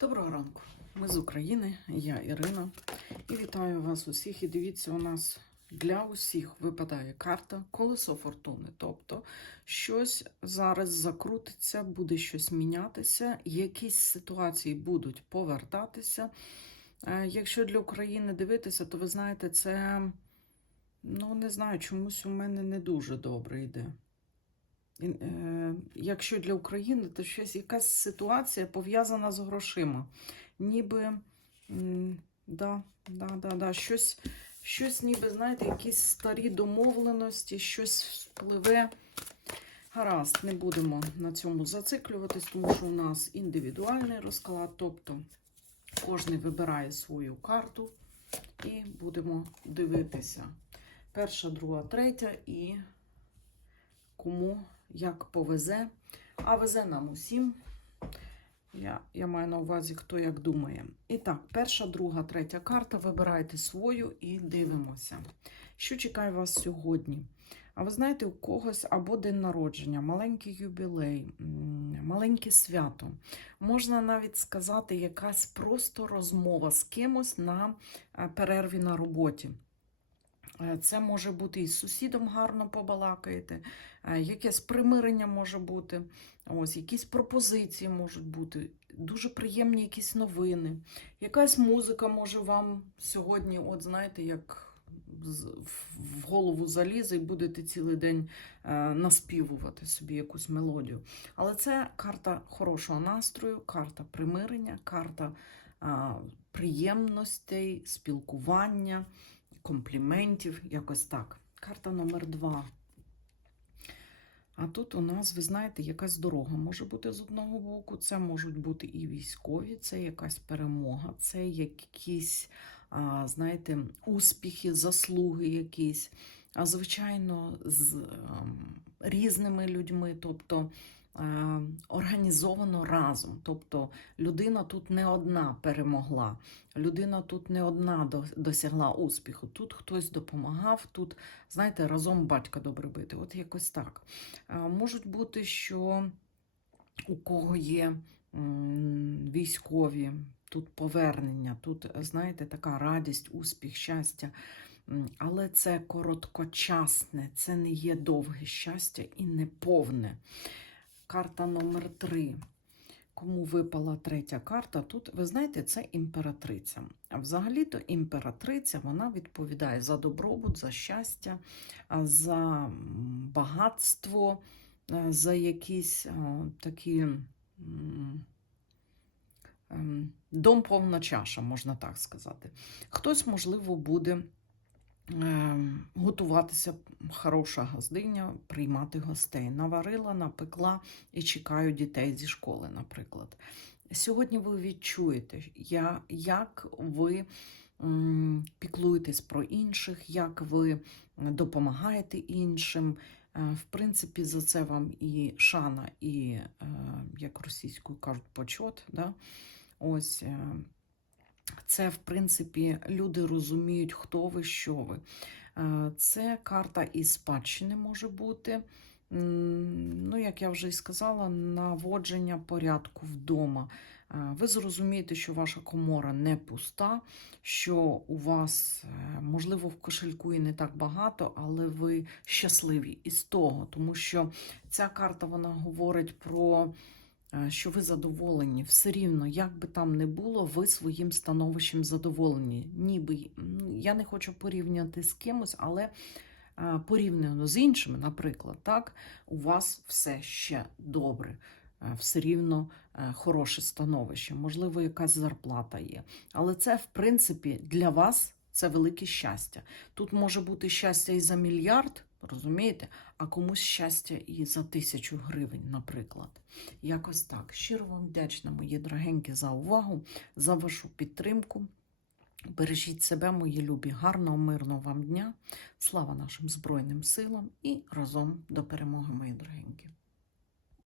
Доброго ранку. Ми з України, я Ірина. І вітаю вас усіх. І дивіться, у нас для усіх випадає карта колесо фортуни. Тобто щось зараз закрутиться, буде щось мінятися, якісь ситуації будуть повертатися. Е, Якщо для України дивитися, то ви знаєте, це, ну не знаю, чомусь у мене не дуже добре йде. Е, Якщо для України, то щось якась ситуація пов'язана з грошима. Ніби да, да, да, да, щось, щось ніби, знаєте, якісь старі домовленості, щось впливе. Гаразд, не будемо на цьому зациклюватись, тому що у нас індивідуальний розклад, тобто кожен вибирає свою карту і будемо дивитися. Перша, друга, третя і кому як повезе. А везе нам усім. Я, я маю на увазі, хто як думає. І так, перша, друга, третя карта. Вибирайте свою і дивимося. Що чекає вас сьогодні? А ви знаєте, у когось або день народження, маленький юбілей, маленьке свято. Можна навіть сказати, якась просто розмова з кимось на е, перерві на роботі. Е, Це може бути і з сусідом гарно побалакаєте, е, якесь примирення може бути, ось якісь пропозиції можуть бути, дуже приємні якісь новини. Якась музика може вам сьогодні, от знаєте, як в голову залізе і будете цілий день е, наспівувати собі якусь мелодію. Але це карта хорошого настрою, карта примирення, карта приємностей, спілкування компліментів, якось так. Карта номер два. А тут у нас, ви знаєте, якась дорога може бути з одного боку. Це можуть бути і військові, це якась перемога, це якісь, знаєте, успіхи, заслуги якісь. А звичайно, з ем, різними людьми, тобто організовано разом. Тобто людина тут не одна перемогла. Людина тут не одна досягла успіху. Тут хтось допомагав, тут, знаєте, разом батька добре бити. От якось так. Е, Можуть бути, що у кого є військові, тут повернення, тут, знаєте, така радість, успіх, щастя. Але це короткочасне, це не є довге щастя і не повне. Карта номер три. Кому випала третя карта, тут, ви знаєте, це імператриця. А взагалі-то імператриця вона відповідає за добробут, за щастя, за багатство, за якісь а, такі ем, дом повна чаша, можна так сказати. Хтось, можливо, буде готуватися, хороша газдиня, приймати гостей. Наварила, напекла і чекаю дітей зі школи, наприклад. Сьогодні ви відчуєте, як ви піклуєтесь про інших, як ви допомагаєте іншим. Е, В принципі, за це вам і шана, і, е, як російською кажуть, почот. Да? Ось е, це, в принципі, люди розуміють, хто ви, що ви. Е, Це карта із спадщини може бути. Ну, як я вже і сказала, наводження порядку вдома. Е, Ви зрозумієте, що ваша комора не пуста, що у вас, е, можливо, в кошельку і не так багато, але ви щасливі із того, тому що ця карта вона говорить про що ви задоволені. Все рівно, як би там не було, ви своїм становищем задоволені. Ніби я не хочу порівняти з кимось, але е, порівняно з іншими, наприклад, так, у вас все ще добре. Е, Все рівно е, хороше становище, можливо, якась зарплата є. Але це, в принципі, для вас це велике щастя. Тут може бути щастя і за мільярд, розумієте, а комусь щастя і за тисячу гривень, наприклад. Якось так. Щиро вам вдячна, мої дорогенькі, за увагу, за вашу підтримку. Бережіть себе, мої любі, гарного, мирного вам дня. Слава нашим Збройним силам і разом до перемоги, мої дорогенькі.